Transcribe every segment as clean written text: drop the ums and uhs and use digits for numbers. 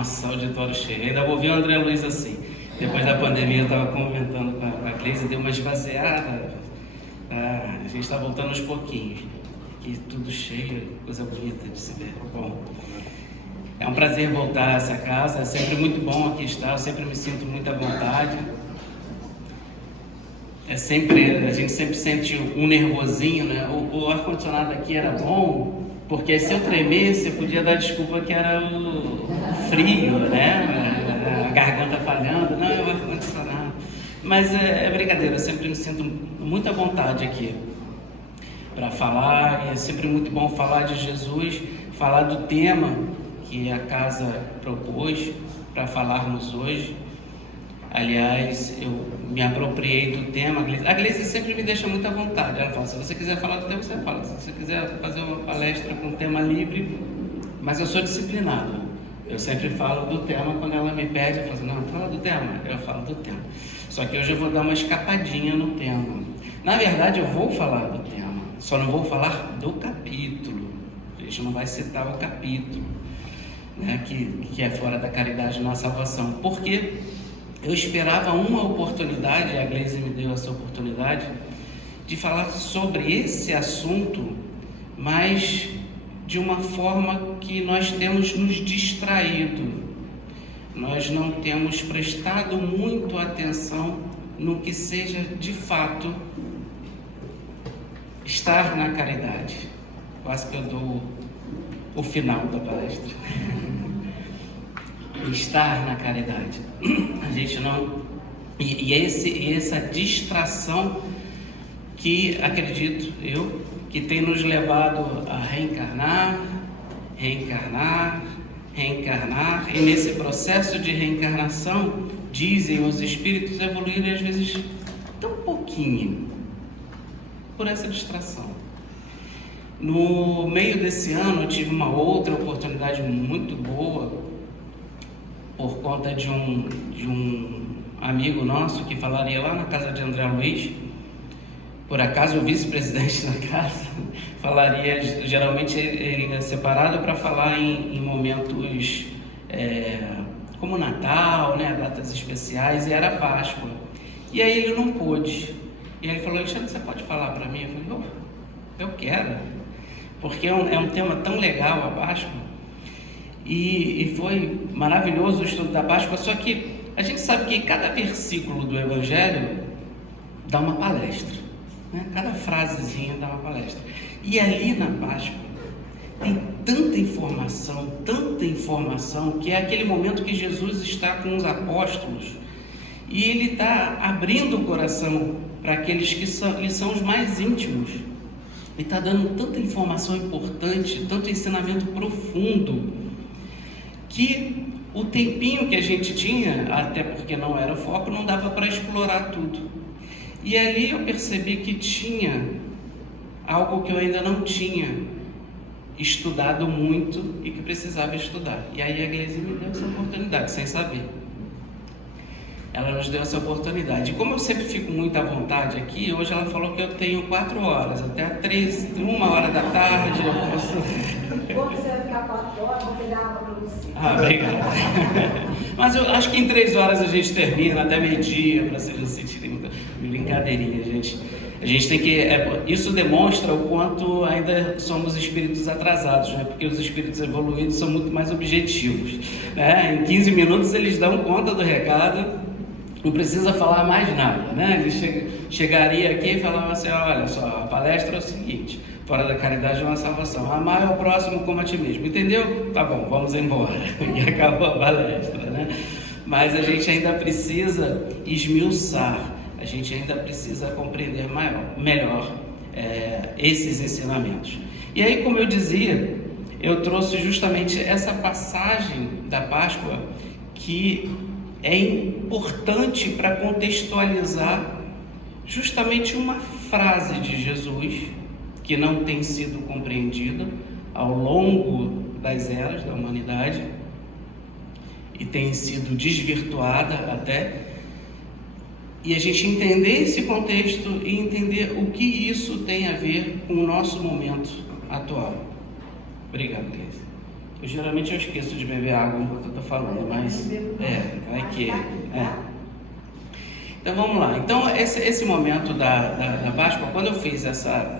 Nossa, auditório cheio. Ainda vou ver o André Luiz assim. Depois da pandemia eu estava comentando com a Cleise, deu uma esvaziada. A gente está voltando aos pouquinhos. Aqui tudo cheio, coisa bonita de se ver. Bom, é um prazer voltar a essa casa, é sempre muito bom aqui estar, eu sempre me sinto muito à vontade. A gente sempre sente um nervosinho, né? O ar-condicionado aqui era bom, porque se eu tremesse, eu podia dar desculpa que era o frio, né? A garganta falhando, não, é o ar-condicionado. Mas é brincadeira, eu sempre me sinto muito à vontade aqui para falar, e é sempre muito bom falar de Jesus, falar do tema que a casa propôs para falarmos hoje. Aliás, eu me apropriei do tema. A Gleice sempre me deixa muito à vontade. Ela fala, se você quiser falar do tema, você fala. Se você quiser fazer uma palestra com tema livre, mas eu sou disciplinado. Eu sempre falo do tema quando ela me pede. Eu falo assim, não, fala do tema. Eu falo do tema. Só que hoje eu vou dar uma escapadinha no tema. Na verdade, eu vou falar do tema, só não vou falar do capítulo. A gente não vai citar o capítulo, né, que é fora da caridade na salvação. Porque eu esperava uma oportunidade, a Gleice me deu essa oportunidade, de falar sobre esse assunto, mas de uma forma que nós temos nos distraído. Nós não temos prestado muito atenção no que seja, de fato, estar na caridade. Quase que eu dou o final da palestra. Estar na caridade. A gente não... E essa distração que, acredito eu, que tem nos levado a reencarnar, e nesse processo de reencarnação, dizem os espíritos evoluírem às vezes tão pouquinho por essa distração. No meio desse ano eu tive uma outra oportunidade muito boa, por conta de um amigo nosso que falaria lá na casa de André Luiz. Por acaso o vice-presidente da casa falaria, geralmente ele é separado para falar em momentos como Natal, né, datas especiais, e era Páscoa. E aí ele não pôde. E ele falou, Alexandre, você pode falar para mim? Eu falei, eu quero, porque é um tema tão legal a Páscoa. E foi maravilhoso o estudo da Páscoa, só que a gente sabe que cada versículo do Evangelho dá uma palestra, né? Cada frasezinha dá uma palestra. E ali na Páscoa tem tanta informação, que é aquele momento que Jesus está com os apóstolos e ele está abrindo o coração para aqueles que lhe são os mais íntimos. Ele está dando tanta informação importante, tanto ensinamento profundo, que o tempinho que a gente tinha, até porque não era o foco, não dava para explorar tudo. E ali eu percebi que tinha algo que eu ainda não tinha estudado muito e que precisava estudar. E aí a Gleice me deu essa oportunidade, sem saber. Ela nos deu essa oportunidade. E como eu sempre fico muito à vontade aqui, hoje ela falou que eu tenho 4 horas, até 1 hora da tarde eu posso... Quando você vai ficar 4 horas, vou pegar água para você. Obrigado. Mas eu acho que em 3 horas a gente termina, até meio-dia, para vocês não sentirem muita brincadeirinha, gente. A gente tem que... isso demonstra o quanto ainda somos espíritos atrasados, né? Porque os espíritos evoluídos são muito mais objetivos, né? Em 15 minutos eles dão conta do recado, não precisa falar mais nada, né? Ele chegaria aqui e falava assim, olha só, a palestra é o seguinte, fora da caridade é uma salvação, amar é o próximo como a ti mesmo, entendeu? Tá bom, vamos embora. E acabou a palestra, né? Mas a gente ainda precisa esmiuçar, a gente ainda precisa compreender melhor esses ensinamentos. E aí, como eu dizia, eu trouxe justamente essa passagem da Páscoa que é importante para contextualizar justamente uma frase de Jesus que não tem sido compreendida ao longo das eras da humanidade e tem sido desvirtuada até, e a gente entender esse contexto e entender o que isso tem a ver com o nosso momento atual. Obrigado, Gleice. Geralmente eu esqueço de beber água enquanto eu estou falando, mas vai que Então vamos lá. Então esse momento da Páscoa, quando eu fiz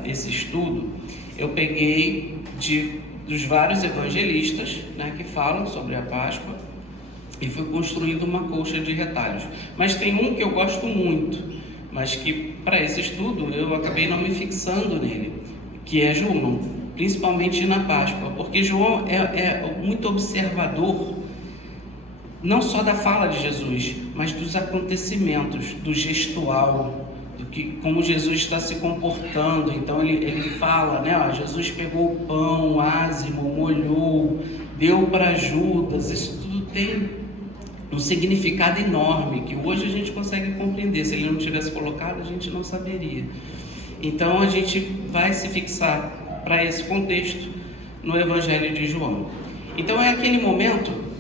esse estudo, eu peguei dos vários evangelistas, né, que falam sobre a Páscoa e fui construindo uma colcha de retalhos. Mas tem um que eu gosto muito, mas que para esse estudo eu acabei não me fixando nele, que é João, principalmente na Páscoa, porque João é muito observador, não só da fala de Jesus, mas dos acontecimentos, do gestual, como Jesus está se comportando. Então ele fala, né? Jesus pegou o pão ázimo, molhou, deu para Judas. Isso tudo tem um significado enorme, que hoje a gente consegue compreender. Se ele não tivesse colocado, a gente não saberia. Então a gente vai se fixar para esse contexto no Evangelho de João. Então é aquele momento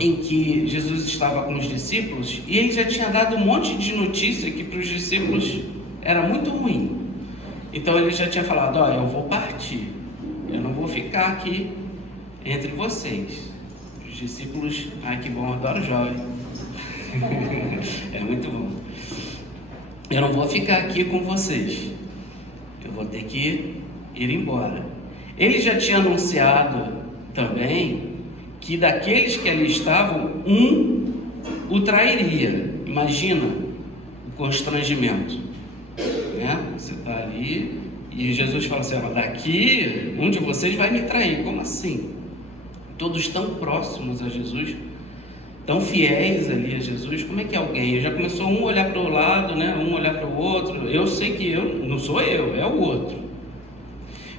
em que Jesus estava com os discípulos e ele já tinha dado um monte de notícia que para os discípulos era muito ruim. Então ele já tinha falado: eu vou partir, eu não vou ficar aqui entre vocês. Os discípulos, que bom, adoro jovem. É muito bom. Eu não vou ficar aqui com vocês, eu vou ter que ir embora. Ele já tinha anunciado também que daqueles que ali estavam, um o trairia. Imagina o constrangimento, né? Você está ali e Jesus fala assim: daqui um de vocês vai me trair. Como assim? Todos tão próximos a Jesus, tão fiéis ali a Jesus. Como é que alguém já começou um olhar para o lado, né? Um olhar para o outro? Eu sei que eu não sou eu, é o outro.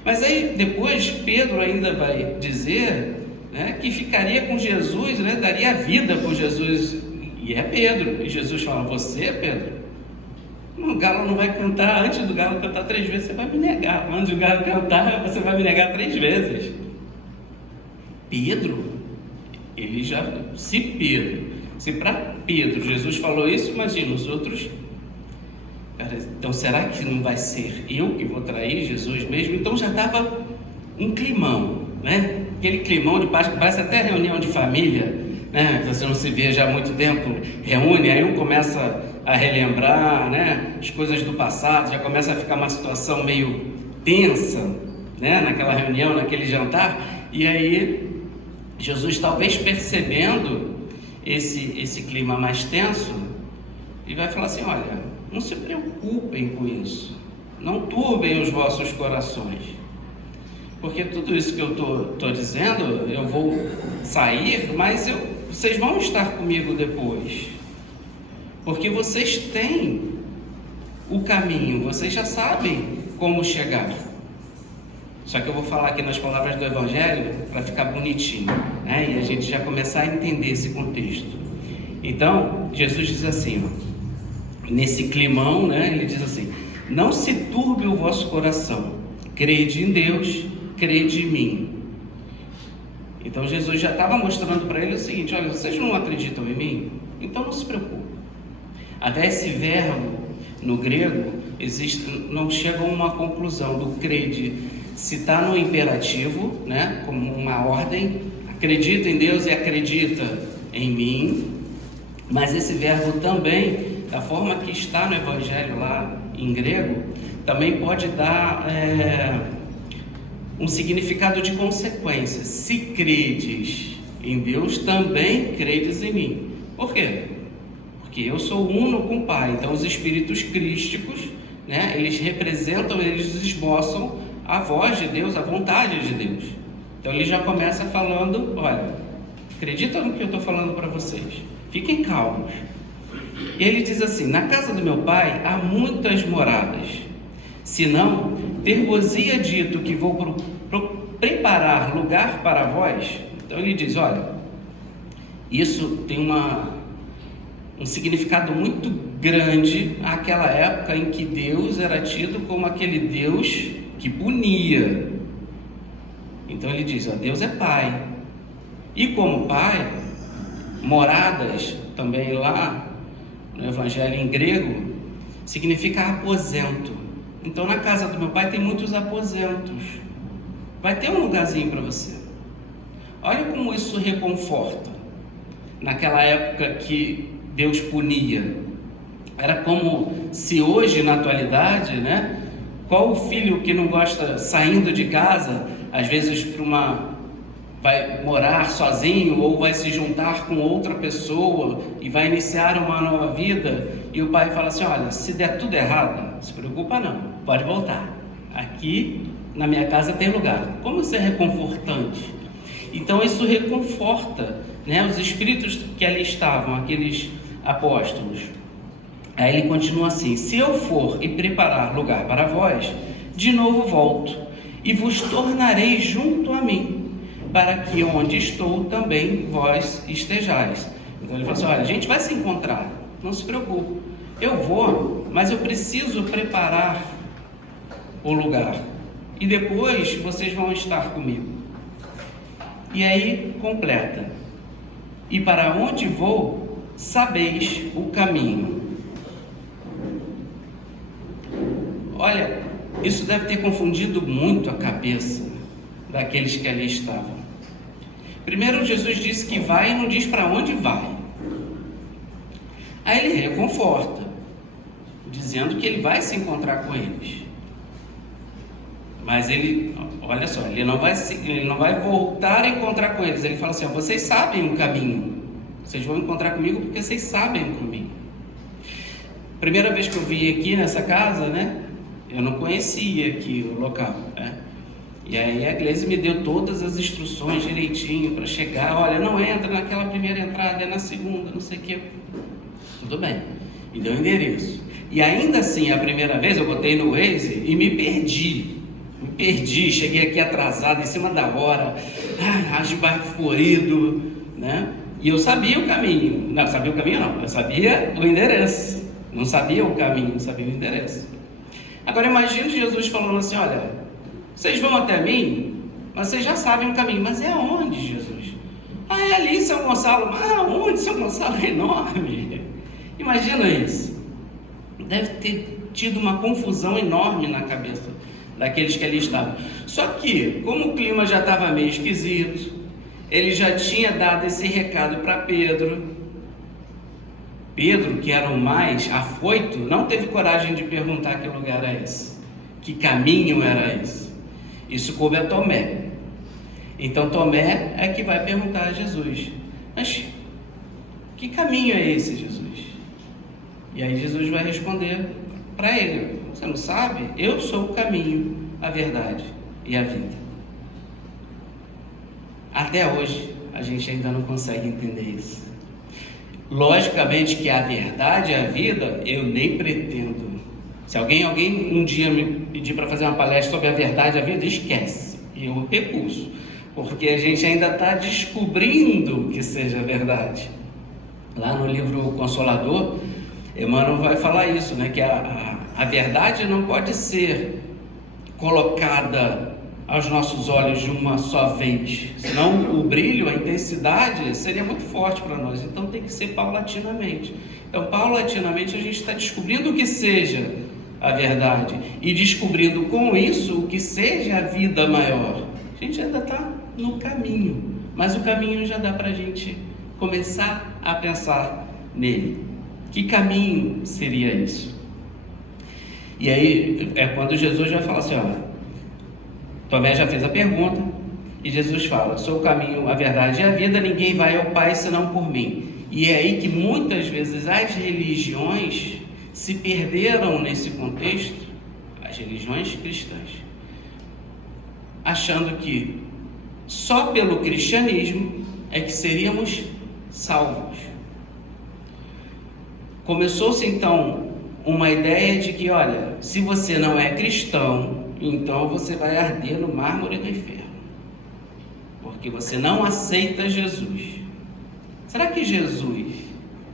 Mas aí depois Pedro ainda vai dizer, né, que ficaria com Jesus, né, daria a vida por Jesus, e é Pedro. E Jesus fala: você é Pedro? O galo não vai cantar, antes do galo cantar 3 vezes, você vai me negar. Antes do galo cantar, você vai me negar 3 vezes. Pedro, ele já, se para Pedro Jesus falou isso, imagina os outros. Cara, então será que não vai ser eu que vou trair Jesus mesmo? Então já estava um climão, né? Aquele climão de Páscoa, parece até reunião de família, né? Você não se vê já há muito tempo, reúne, aí um começa a relembrar, né, as coisas do passado, já começa a ficar uma situação meio tensa, né, naquela reunião, naquele jantar. E aí Jesus, talvez percebendo esse clima mais tenso, e vai falar assim: olha, não se preocupem com isso, não turbem os vossos corações, porque tudo isso que eu estou dizendo, eu vou sair, mas vocês vão estar comigo depois, porque vocês têm o caminho, vocês já sabem como chegar. Só que eu vou falar aqui nas palavras do Evangelho para ficar bonitinho, né? E a gente já começar a entender esse contexto. Então, Jesus diz assim, nesse climão, né? Ele diz assim: não se turbe o vosso coração, crede em Deus, crede em mim. Então Jesus já estava mostrando para ele o seguinte: olha, vocês não acreditam em mim? Então não se preocupe. Até esse verbo no grego não chega a uma conclusão do crede. Se está no imperativo, né, como uma ordem, acredita em Deus e acredita em mim, mas esse verbo também, da forma que está no Evangelho lá em grego, também pode dar um significado de consequência. Se credes em Deus, também credes em mim. Por quê? Porque eu sou uno com o Pai. Então os espíritos crísticos, né, eles representam, eles esboçam a voz de Deus, a vontade de Deus. Então ele já começa falando: olha, acredita no que eu estou falando para vocês, fiquem calmos. E ele diz assim: na casa do meu pai há muitas moradas, senão ter-vos-ia dito que vou preparar lugar para vós. Então ele diz: olha, isso tem um significado muito grande àquela época em que Deus era tido como aquele Deus que punia. Então ele diz: ó, Deus é Pai, e como Pai, moradas também lá no Evangelho em grego significa aposento. Então na casa do meu pai tem muitos aposentos, vai ter um lugarzinho para você. Olha como isso reconforta. Naquela época que Deus punia, era como se hoje, na atualidade, né? Qual o filho que não gosta, saindo de casa, às vezes vai morar sozinho ou vai se juntar com outra pessoa e vai iniciar uma nova vida, e o pai fala assim: olha, se der tudo errado, não se preocupa não, pode voltar, aqui na minha casa tem lugar. Como isso é reconfortante. Então isso reconforta, né, os espíritos que ali estavam, aqueles apóstolos. Aí ele continua assim: se eu for e preparar lugar para vós, de novo volto e vos tornarei junto a mim, para que onde estou também vós estejais. Então ele fala assim: olha, a gente vai se encontrar, não se preocupe, eu vou, mas eu preciso preparar o lugar, e depois vocês vão estar comigo. E aí completa: e para onde vou, sabeis o caminho. Olha, isso deve ter confundido muito a cabeça daqueles que ali estavam. Primeiro, Jesus disse que vai e não diz para onde vai. Aí ele reconforta, dizendo que ele vai se encontrar com eles. Mas ele, olha só, ele não vai voltar a encontrar com eles. Ele fala assim: ó, vocês sabem o caminho, vocês vão encontrar comigo porque vocês sabem o caminho. Primeira vez que eu vim aqui nessa casa, né, eu não conhecia aqui o local, né? E aí a Gleise me deu todas as instruções direitinho para chegar. Olha, não entra naquela primeira entrada, é na segunda, não sei o que. Tudo bem, me deu o endereço. E ainda assim, a primeira vez eu botei no Waze e me perdi, cheguei aqui atrasado, em cima da hora, de bairro florido, né? E eu sabia o caminho. Não, sabia o caminho não, eu sabia o endereço. Não sabia o caminho, não sabia o endereço. Agora imagine Jesus falando assim: olha, vocês vão até mim, mas vocês já sabem o caminho. Mas é aonde, Jesus? É ali, São Gonçalo. Onde? São Gonçalo é enorme. Imagina isso. Deve ter tido uma confusão enorme na cabeça daqueles que ali estavam. Só que, como o clima já estava meio esquisito, ele já tinha dado esse recado para Pedro. Pedro, que era o mais afoito, não teve coragem de perguntar que lugar era esse, que caminho era esse. Isso coube a Tomé. Então Tomé é que vai perguntar a Jesus: mas que caminho é esse, Jesus? E aí Jesus vai responder para ele: você não sabe? Eu sou o caminho, a verdade e a vida. Até hoje a gente ainda não consegue entender isso. Logicamente que a verdade e a vida eu nem pretendo. Se alguém um dia me pedir para fazer uma palestra sobre a verdade e a vida, esquece, eu recuso, porque a gente ainda está descobrindo que seja verdade. Lá no livro Consolador, Emmanuel vai falar isso, né? Que a verdade não pode ser colocada aos nossos olhos de uma só vez, senão o brilho, a intensidade seria muito forte para nós. Então tem que ser paulatinamente. Então paulatinamente a gente está descobrindo o que seja a verdade e descobrindo com isso o que seja a vida maior. A gente ainda está no caminho, mas o caminho já dá para a gente começar a pensar nele. Que caminho seria isso? E aí é quando Jesus já fala assim: olha, Tomé já fez a pergunta e Jesus fala: sou o caminho, a verdade e a vida, ninguém vai ao Pai senão por mim. E é aí que muitas vezes as religiões se perderam nesse contexto, as religiões cristãs, achando que só pelo cristianismo é que seríamos salvos. Começou-se então uma ideia de que, olha, se você não é cristão, então você vai arder no mármore do inferno, porque você não aceita Jesus. Será que Jesus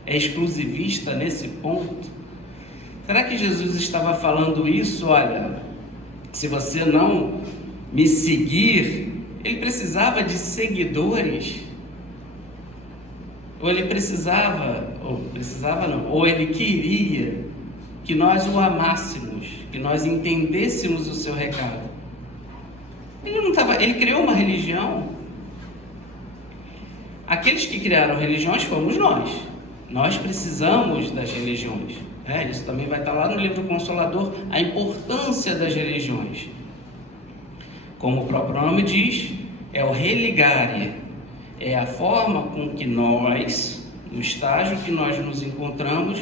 é exclusivista nesse ponto? Será que Jesus estava falando isso? Olha, se você não me seguir, ele precisava de seguidores? Ou ele ou ele queria que nós o amássemos, que nós entendêssemos o seu recado? Ele criou uma religião, Aqueles que criaram religiões fomos nós. Nós precisamos das religiões. Isso também vai estar lá no livro Consolador, a importância das religiões. Como o próprio nome diz, é o religare. É a forma com que nós, no estágio que nós nos encontramos,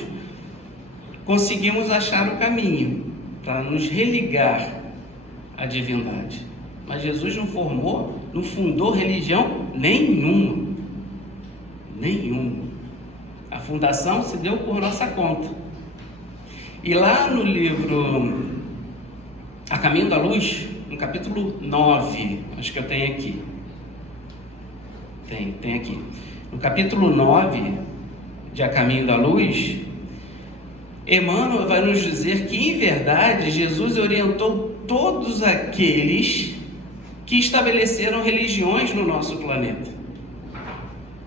conseguimos achar o caminho para nos religar à divindade. Mas Jesus não fundou religião nenhuma. A fundação se deu por nossa conta. E lá no livro A Caminho da Luz, no capítulo 9, acho que eu tenho aqui. Tem aqui. No capítulo 9 de A Caminho da Luz, Emmanuel vai nos dizer que, em verdade, Jesus orientou todos aqueles que estabeleceram religiões no nosso planeta.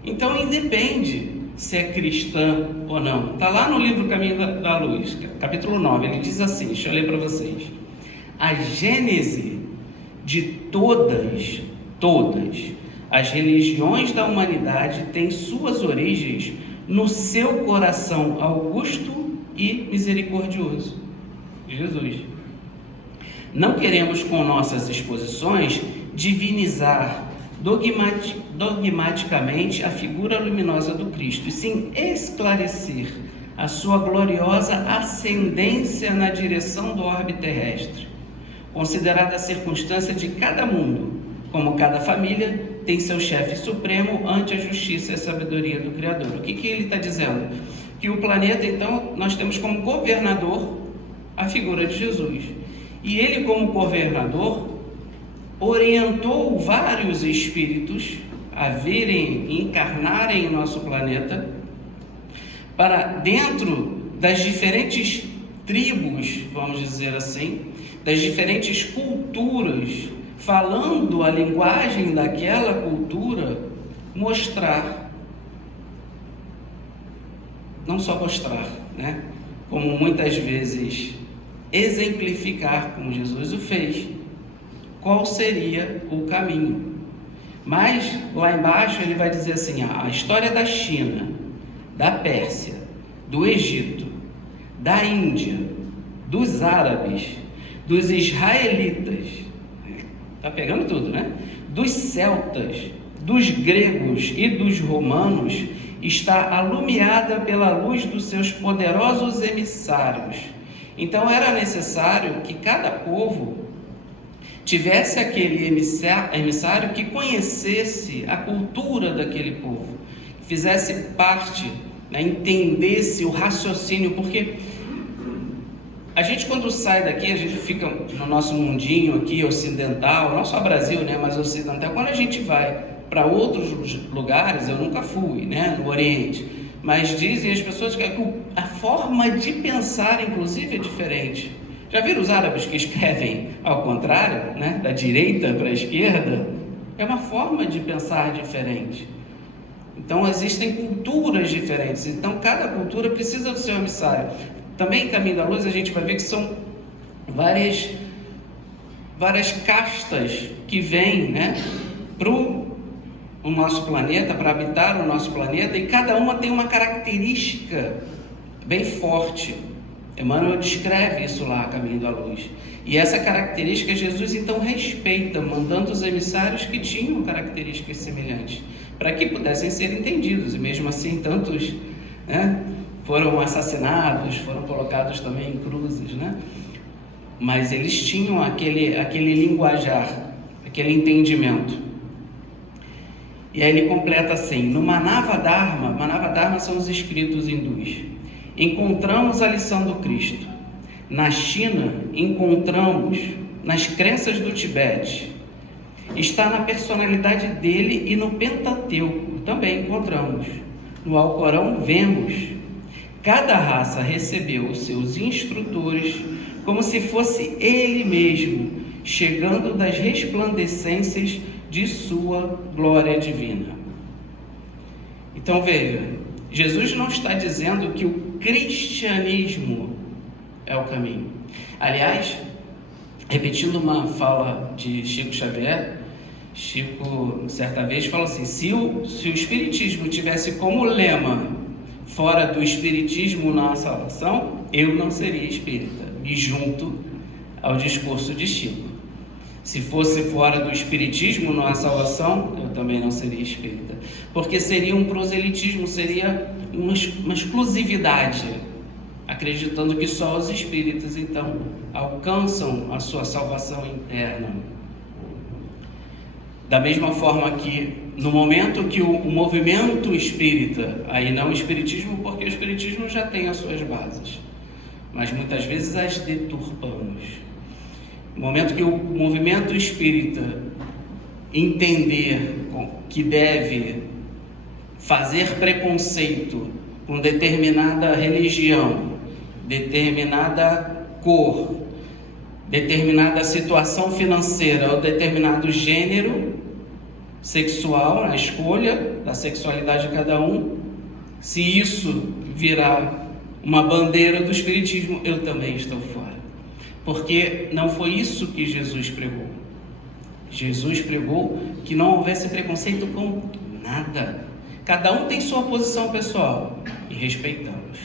Então, independe se é cristã ou não. Está lá no livro Caminho da Luz, capítulo 9, ele diz assim, deixa eu ler para vocês. A gênese de todas as religiões da humanidade tem suas origens no seu coração augusto e misericordioso, Jesus. Não queremos, com nossas exposições, divinizar dogmaticamente a figura luminosa do Cristo, e sim esclarecer a sua gloriosa ascendência na direção do orbe terrestre, considerada a circunstância de cada mundo, como cada família tem seu chefe supremo ante a justiça e a sabedoria do Criador. O que ele está dizendo? Que o planeta, então, nós temos como governador a figura de Jesus. E ele, como governador, orientou vários espíritos a virem, encarnarem em nosso planeta, para dentro das diferentes tribos, vamos dizer assim, das diferentes culturas, falando a linguagem daquela cultura, mostrar, não só mostrar, né? Como muitas vezes exemplificar, como Jesus o fez, qual seria o caminho. Mas lá embaixo ele vai dizer assim, a história da China, da Pérsia, do Egito, da Índia, dos árabes, dos israelitas, está pegando tudo, né? Dos celtas, dos gregos e dos romanos, está alumiada pela luz dos seus poderosos emissários. Então era necessário que cada povo tivesse aquele emissário que conhecesse a cultura daquele povo, que fizesse parte, né, entendesse o raciocínio, porque a gente, quando sai daqui, a gente fica no nosso mundinho aqui ocidental, não só Brasil, né, mas ocidental. Quando a gente vai para outros lugares, eu nunca fui, né, no Oriente, mas dizem as pessoas que a forma de pensar, inclusive, é diferente. Já viram os árabes que escrevem ao contrário, né, da direita para a esquerda? É uma forma de pensar diferente. Então existem culturas diferentes, então cada cultura precisa do seu emissário. Também em Caminho da Luz a gente vai ver que são várias castas que vêm, né, para o nosso planeta, para habitar o nosso planeta, e cada uma tem uma característica bem forte. Emmanuel descreve isso lá, Caminho da Luz. E essa característica Jesus então respeita, mandando os emissários que tinham características semelhantes, para que pudessem ser entendidos. E mesmo assim, tantos, né, foram assassinados, foram colocados também em cruzes, né? Mas eles tinham aquele linguajar, aquele entendimento. E aí ele completa assim: no Manavadharma são os escritos hindus, encontramos a lição do Cristo. Na China, encontramos nas crenças do Tibete. Está na personalidade dele, e no Pentateuco também encontramos. No Alcorão vemos. Cada raça recebeu os seus instrutores como se fosse ele mesmo, chegando das resplandecências de sua glória divina. Então veja, Jesus não está dizendo que o cristianismo é o caminho. Aliás, repetindo uma fala de Chico Xavier Chico, certa vez, falou assim: se o Espiritismo tivesse como lema fora do Espiritismo não há salvação, eu não seria espírita. Me junto ao discurso de Chico. Se fosse fora do Espiritismo não há salvação, eu também não seria espírita. Porque seria um proselitismo, seria uma exclusividade, acreditando que só os espíritas, então, alcançam a sua salvação interna. Da mesma forma que, no momento que o movimento espírita, aí não o espiritismo, porque o espiritismo já tem as suas bases, mas muitas vezes as deturpamos. No momento que o movimento espírita entender que deve fazer preconceito com determinada religião, determinada cor, determinada situação financeira ou determinado gênero sexual, na escolha da sexualidade de cada um, se isso virar uma bandeira do espiritismo, eu também estou fora. Porque não foi isso que Jesus pregou. Jesus pregou que não houvesse preconceito com nada. Cada um tem sua posição pessoal e respeitamos.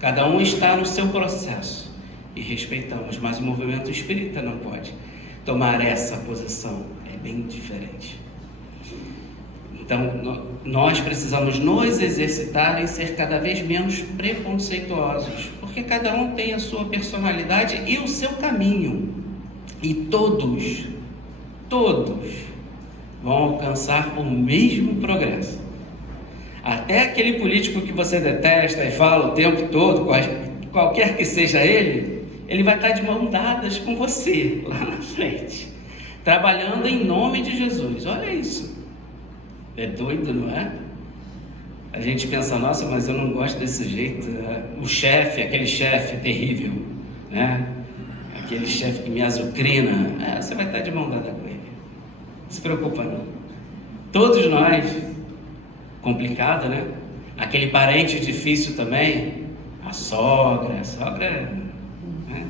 Cada um está no seu processo e respeitamos, mas o movimento espírita não pode tomar essa posição, é bem diferente. Então, nós precisamos nos exercitar em ser cada vez menos preconceituosos, porque cada um tem a sua personalidade e o seu caminho, e todos vão alcançar o mesmo progresso. Até aquele político que você detesta e fala o tempo todo, qualquer que seja ele vai estar de mãos dadas com você, lá na frente, trabalhando em nome de Jesus. Olha isso. É doido, não é? A gente pensa, nossa, mas eu não gosto desse jeito. O chefe, aquele chefe terrível, né? Aquele chefe que me azucrina, você vai estar de mão dada com ele. Não se preocupa não. Todos nós, complicado, né? Aquele parente difícil também, a sogra, né?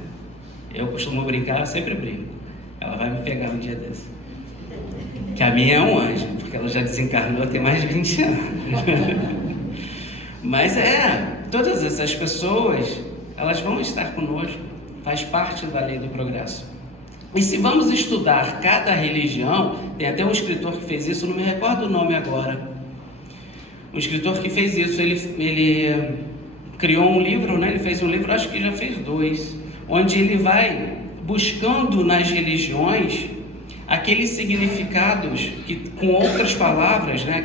Eu costumo brincar, eu sempre brinco. Ela vai me pegar um dia desse. Que a minha é um anjo, porque ela já desencarnou tem mais de 20 anos. Mas todas essas pessoas, elas vão estar conosco, faz parte da lei do progresso. E se vamos estudar cada religião, tem até um escritor que fez isso, não me recordo o nome agora. Um escritor que fez isso, ele criou um livro, né? Ele fez um livro, acho que já fez 2, onde ele vai buscando nas religiões aqueles significados que, com outras palavras, né,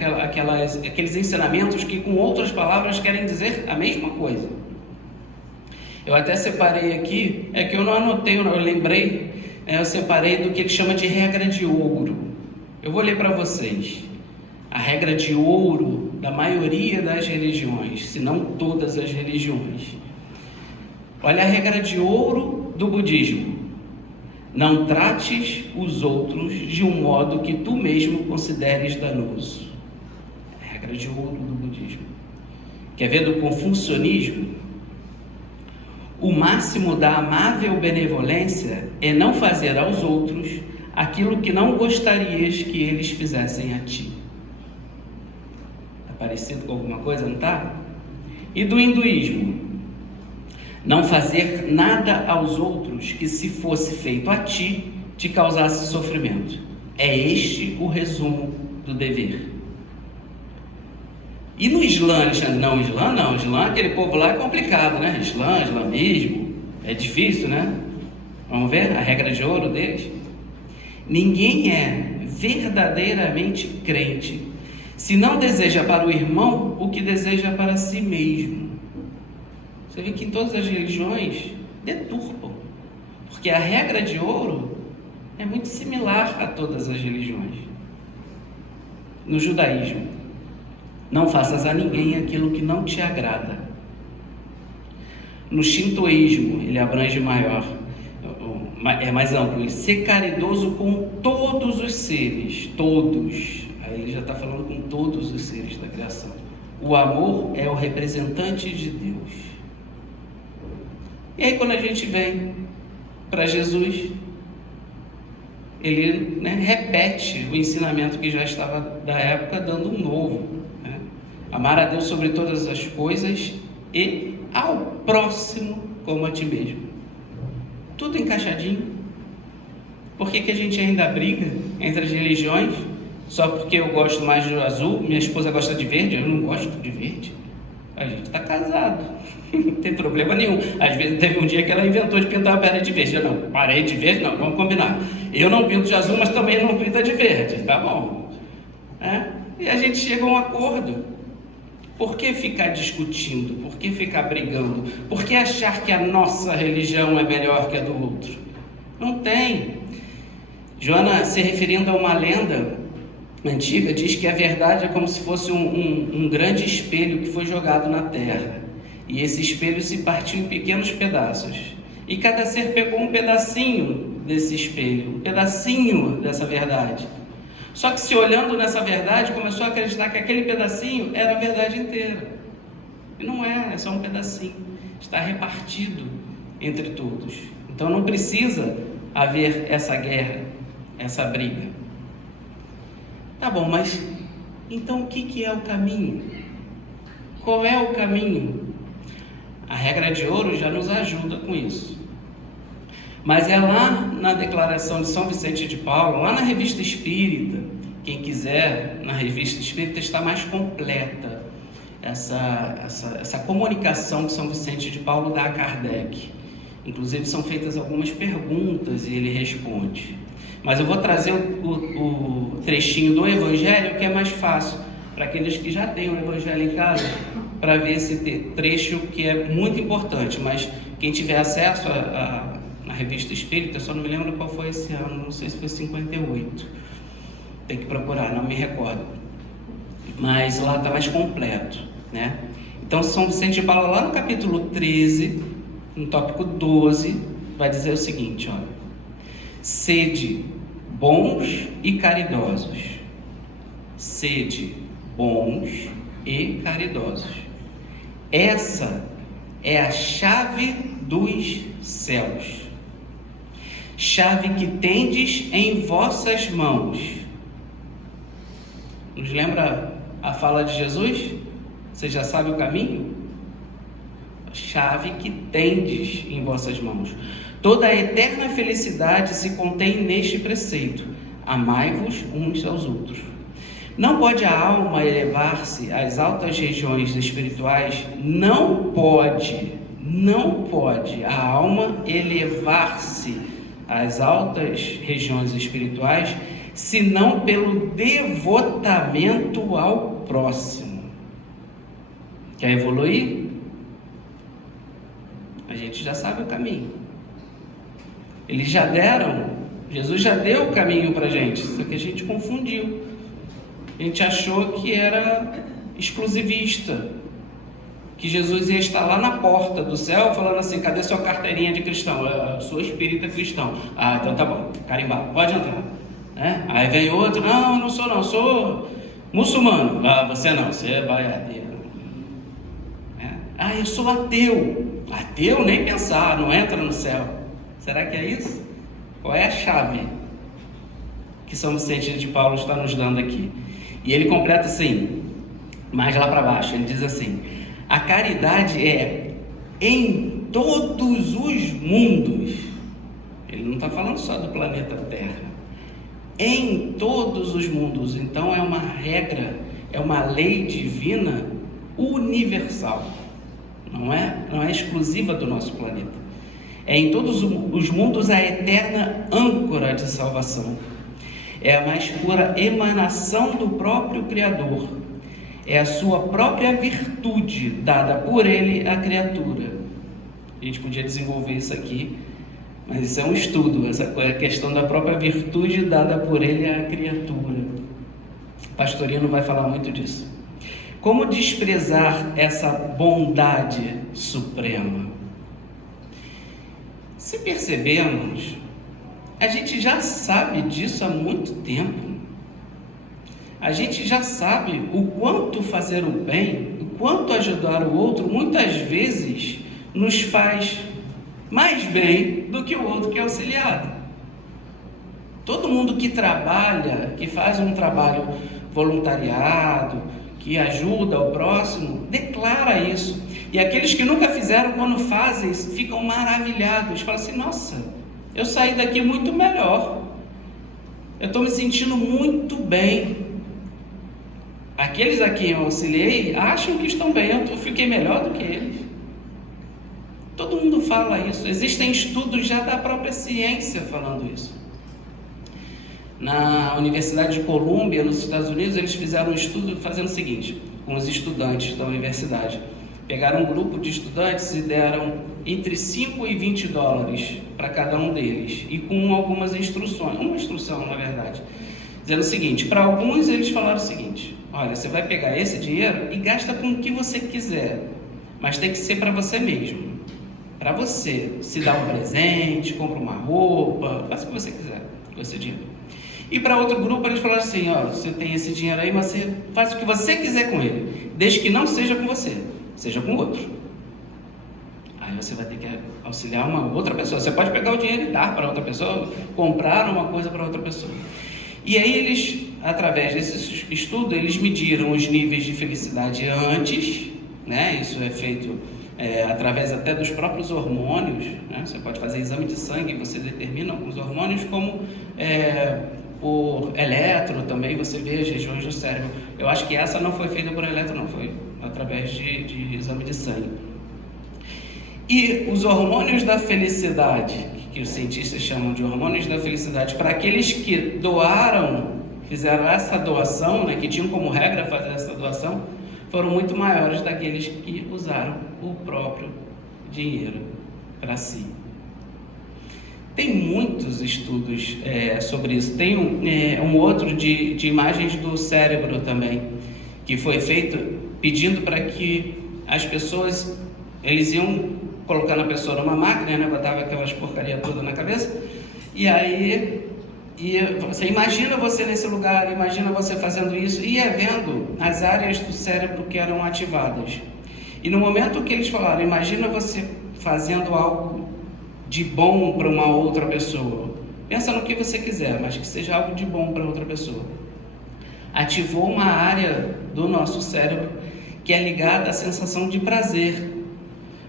aqueles ensinamentos que com outras palavras querem dizer a mesma coisa. Eu até separei aqui, que eu não anotei, eu lembrei, eu separei do que ele chama de regra de ouro. Eu vou ler para vocês. A regra de ouro da maioria das religiões, se não todas as religiões. Olha a regra de ouro do budismo. Não trates os outros de um modo que tu mesmo consideres danoso. É a regra de ouro do budismo. Quer ver do confucionismo? O máximo da amável benevolência é não fazer aos outros aquilo que não gostarias que eles fizessem a ti. Está parecido com alguma coisa, não está? E do hinduísmo? Não fazer nada aos outros que, se fosse feito a ti, te causasse sofrimento. É este o resumo do dever. E no Islã, Islã, aquele povo lá é complicado, né? Islamismo, é difícil, né? Vamos ver a regra de ouro deles? Ninguém é verdadeiramente crente se não deseja para o irmão o que deseja para si mesmo. Você vê que em todas as religiões deturpam, porque a regra de ouro é muito similar a todas as religiões. No judaísmo, não faças a ninguém aquilo que não te agrada. No shintoísmo, ele abrange maior, é mais amplo. Ser caridoso com todos os seres, todos. Aí ele já está falando com todos os seres da criação. O amor é o representante de Deus. E aí quando a gente vem para Jesus, ele, né, repete o ensinamento que já estava da época, dando um novo, né? Amar a Deus sobre todas as coisas e ao próximo como a ti mesmo. Tudo encaixadinho. Por que a gente ainda briga entre as religiões? Só porque eu gosto mais do azul, minha esposa gosta de verde, eu não gosto de verde. A gente está casado, não tem problema nenhum. Às vezes teve um dia que ela inventou de pintar a parede de verde. Eu não, parede de verde não, vamos combinar. Eu não pinto de azul, mas também não pinta de verde, tá bom? E a gente chega a um acordo. Por que ficar discutindo? Por que ficar brigando? Por que achar que a nossa religião é melhor que a do outro? Não tem. Joana, se referindo a uma lenda antiga, diz que a verdade é como se fosse um grande espelho que foi jogado na terra. E esse espelho se partiu em pequenos pedaços. E cada ser pegou um pedacinho desse espelho, um pedacinho dessa verdade. Só que se olhando nessa verdade, começou a acreditar que aquele pedacinho era a verdade inteira. E não é só um pedacinho. Está repartido entre todos. Então não precisa haver essa guerra, essa briga. Tá bom, mas então o que é o caminho? Qual é o caminho? A regra de ouro já nos ajuda com isso. Mas é lá na declaração de São Vicente de Paulo, lá na Revista Espírita, quem quiser, na Revista Espírita está mais completa essa comunicação que São Vicente de Paulo dá a Kardec. Inclusive são feitas algumas perguntas e ele responde. Mas eu vou trazer o trechinho do Evangelho, que é mais fácil para aqueles que já têm o Evangelho em casa, para ver esse trecho que é muito importante. Mas quem tiver acesso na Revista Espírita, só não me lembro qual foi esse ano, não sei se foi 58. Tem que procurar, não me recordo. Mas lá está mais completo, né? Então São Vicente de Paulo, lá no capítulo 13, no tópico 12, vai dizer o seguinte, olha: sede bons e caridosos. Sede bons e caridosos. Essa é a chave dos céus. Chave que tendes em vossas mãos. Nos lembra a fala de Jesus? Você já sabe o caminho? Chave que tendes em vossas mãos. Toda a eterna felicidade se contém neste preceito: amai-vos uns aos outros. Não pode a alma elevar-se às altas regiões espirituais? Não pode a alma elevar-se às altas regiões espirituais, senão pelo devotamento ao próximo. Quer evoluir? A gente já sabe o caminho. Eles já deram, Jesus já deu o caminho para a gente, só que a gente confundiu. A gente achou que era exclusivista, que Jesus ia estar lá na porta do céu falando assim: cadê sua carteirinha de cristão? Eu sou espírita cristão. Ah, então tá bom, carimbado, pode entrar. Aí vem outro: não, não sou não, sou muçulmano. Ah, você não, você é baiadeiro. Ah, eu sou ateu. Ateu nem pensar, não entra no céu. Será que é isso? Qual é a chave que São Vicente de Paulo está nos dando aqui? E ele completa assim, mais lá para baixo, ele diz assim: a caridade é em todos os mundos. Ele não está falando só do planeta Terra. Em todos os mundos. Então é uma regra, é uma lei divina universal. Não é exclusiva do nosso planeta. É em todos os mundos a eterna âncora de salvação. É a mais pura emanação do próprio Criador. É a sua própria virtude dada por Ele à criatura. A gente podia desenvolver isso aqui, mas isso é um estudo, essa questão da própria virtude dada por Ele à criatura. O Pastorino vai falar muito disso. Como desprezar essa bondade suprema? Se percebermos, a gente já sabe disso há muito tempo. A gente já sabe o quanto fazer o bem, o quanto ajudar o outro, muitas vezes nos faz mais bem do que o outro que é auxiliado. Todo mundo que trabalha, que faz um trabalho voluntariado, que ajuda o próximo, declara isso. E aqueles que nunca fizeram, quando fazem, ficam maravilhados. Falam assim, nossa, eu saí daqui muito melhor. Eu estou me sentindo muito bem. Aqueles a quem eu auxiliei acham que estão bem, eu fiquei melhor do que eles. Todo mundo fala isso. Existem estudos já da própria ciência falando isso. Na Universidade de Colômbia, nos Estados Unidos, eles fizeram um estudo fazendo o seguinte, com os estudantes da universidade. Pegaram um grupo de estudantes e deram entre 5 e 20 dólares para cada um deles, e com algumas instruções, uma instrução na verdade, dizendo o seguinte, para alguns eles falaram o seguinte, olha, você vai pegar esse dinheiro e gasta com o que você quiser, mas tem que ser para você mesmo, para você, se dá um presente, compra uma roupa, faça o que você quiser com esse dinheiro. E para outro grupo eles falaram assim, ó, você tem esse dinheiro aí, mas você faz o que você quiser com ele, desde que não seja com você, seja com outro. Aí você vai ter que auxiliar uma outra pessoa. Você pode pegar o dinheiro e dar para outra pessoa, comprar uma coisa para outra pessoa. E aí eles, através desse estudo, eles mediram os níveis de felicidade antes, né? Isso é feito através até dos próprios hormônios, né? Você pode fazer exame de sangue e você determina alguns hormônios, como por eletro também, você vê as regiões do cérebro. Eu acho que essa não foi feita por eletro, não, foi através de exame de sangue. E os hormônios da felicidade, que os cientistas chamam de hormônios da felicidade, para aqueles que doaram, fizeram essa doação, né, que tinham como regra fazer essa doação, foram muito maiores daqueles que usaram o próprio dinheiro para si. Tem muitos estudos sobre isso. Tem um outro de imagens do cérebro também, que foi feito pedindo para que as pessoas, eles iam colocando a pessoa numa máquina, né, botava aquelas porcaria toda na cabeça, e aí você imagina você nesse lugar, imagina você fazendo isso, e ia vendo as áreas do cérebro que eram ativadas. E no momento que eles falaram, imagina você fazendo algo de bom para uma outra pessoa, pensa no que você quiser, mas que seja algo de bom para outra pessoa. Ativou uma área do nosso cérebro que é ligada à sensação de prazer.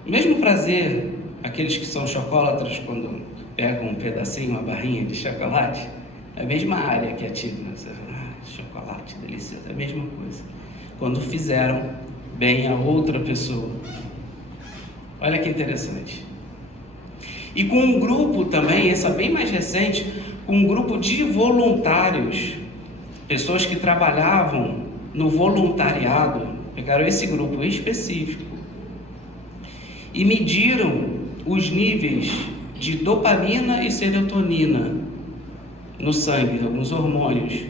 O mesmo prazer, aqueles que são chocolatras, quando pegam um pedacinho, uma barrinha de chocolate, é a mesma área que ativa. Chocolate, delicioso, é a mesma coisa. Quando fizeram bem a outra pessoa. Olha que interessante. E com um grupo também, esse é bem mais recente, com um grupo de voluntários, pessoas que trabalhavam no voluntariado, pegaram esse grupo específico e mediram os níveis de dopamina e serotonina no sangue, alguns hormônios.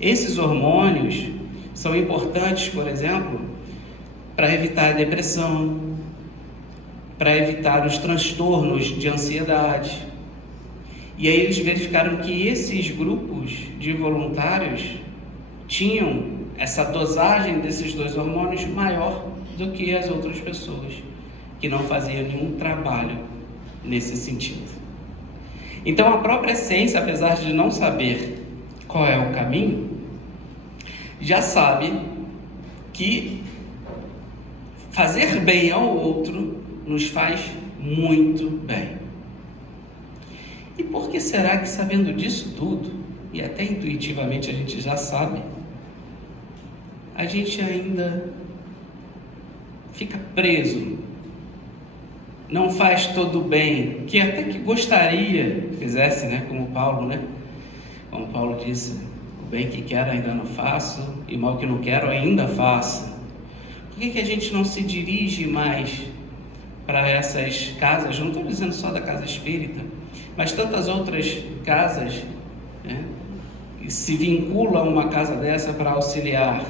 Esses hormônios são importantes, por exemplo, para evitar a depressão, para evitar os transtornos de ansiedade. E aí eles verificaram que esses grupos de voluntários tinham essa dosagem desses dois hormônios maior do que as outras pessoas, que não faziam nenhum trabalho nesse sentido. Então a própria ciência, apesar de não saber qual é o caminho, já sabe que fazer bem ao outro nos faz muito bem. E por que será que, sabendo disso tudo, e até intuitivamente a gente já sabe, a gente ainda fica preso, não faz todo o bem, que até que gostaria que fizesse, né? Como Paulo, né? Como Paulo disse, o bem que quero ainda não faço, e o mal que não quero ainda faço. Por que a gente não se dirige mais para essas casas? Não estou dizendo só da casa espírita, mas tantas outras casas, né, que se vinculam a uma casa dessa para auxiliar.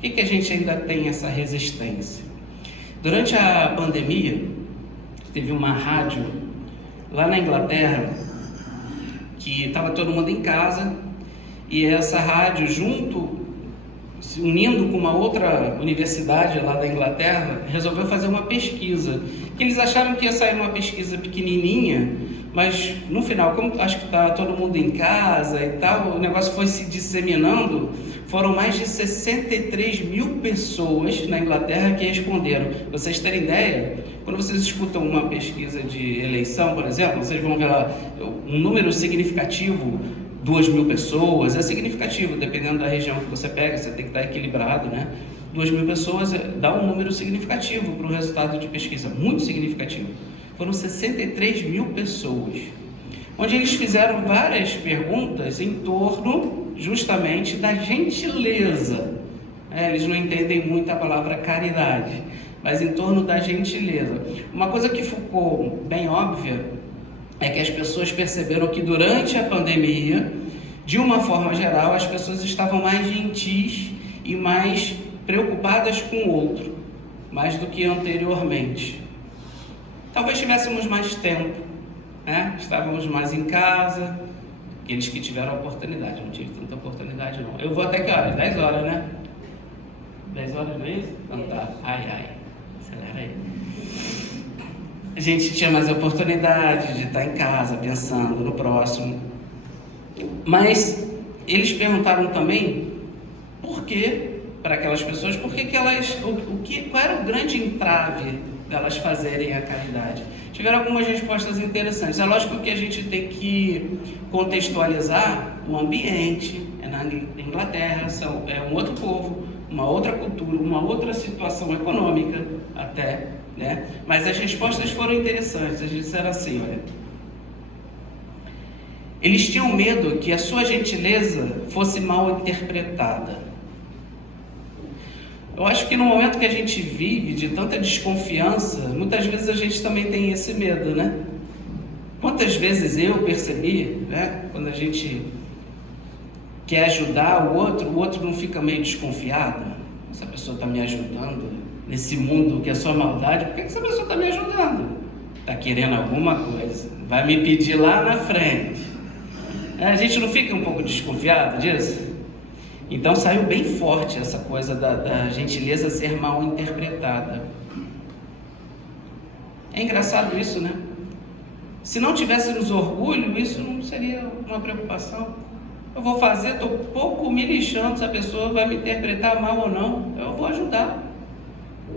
Por que a gente ainda tem essa resistência? Durante a pandemia, teve uma rádio lá na Inglaterra, que estava todo mundo em casa, e essa rádio, se unindo com uma outra universidade lá da Inglaterra, resolveu fazer uma pesquisa, que eles acharam que ia sair uma pesquisa pequenininha, mas no final, como acho que está todo mundo em casa e tal, o negócio foi se disseminando, foram mais de 63 mil pessoas na Inglaterra que responderam. Pra vocês terem ideia, quando vocês escutam uma pesquisa de eleição, por exemplo, vocês vão ver lá um número significativo, 2.000 pessoas, é significativo, dependendo da região que você pega, você tem que estar equilibrado, né? 2.000 pessoas dá um número significativo para o resultado de pesquisa, muito significativo. Foram 63 mil pessoas, onde eles fizeram várias perguntas em torno justamente da gentileza. Eles não entendem muito a palavra caridade, mas em torno da gentileza. Uma coisa que ficou bem óbvia é que as pessoas perceberam que durante a pandemia, de uma forma geral, as pessoas estavam mais gentis e mais preocupadas com o outro, mais do que anteriormente. Talvez tivéssemos mais tempo, né? Estávamos mais em casa, aqueles que tiveram a oportunidade, não tive tanta oportunidade não. Eu vou até que horas? 10 horas, né? 10 horas mesmo? Então tá, acelera aí. A gente tinha mais oportunidade de estar em casa, pensando no próximo. Mas eles perguntaram também por que, para aquelas pessoas, por que elas, qual era o grande entrave delas fazerem a caridade. Tiveram algumas respostas interessantes. É lógico que a gente tem que contextualizar o ambiente. Na Inglaterra, é um outro povo, uma outra cultura, uma outra situação econômica até, né? Mas as respostas foram interessantes. Eles disseram assim, olha, eles tinham medo que a sua gentileza fosse mal interpretada. Eu acho que no momento que a gente vive de tanta desconfiança, muitas vezes a gente também tem esse medo, né? Quantas vezes eu percebi, né? Quando a gente quer ajudar o outro não fica meio desconfiado. Essa pessoa está me ajudando nesse mundo que é só maldade, por que essa pessoa está me ajudando? Está querendo alguma coisa, vai me pedir lá na frente. A gente não fica um pouco desconfiado disso? Então saiu bem forte essa coisa da gentileza ser mal interpretada. É engraçado isso, né? Se não tivéssemos orgulho, isso não seria uma preocupação. Eu vou fazer, estou pouco me lixando se a pessoa vai me interpretar mal ou não. Eu vou ajudar.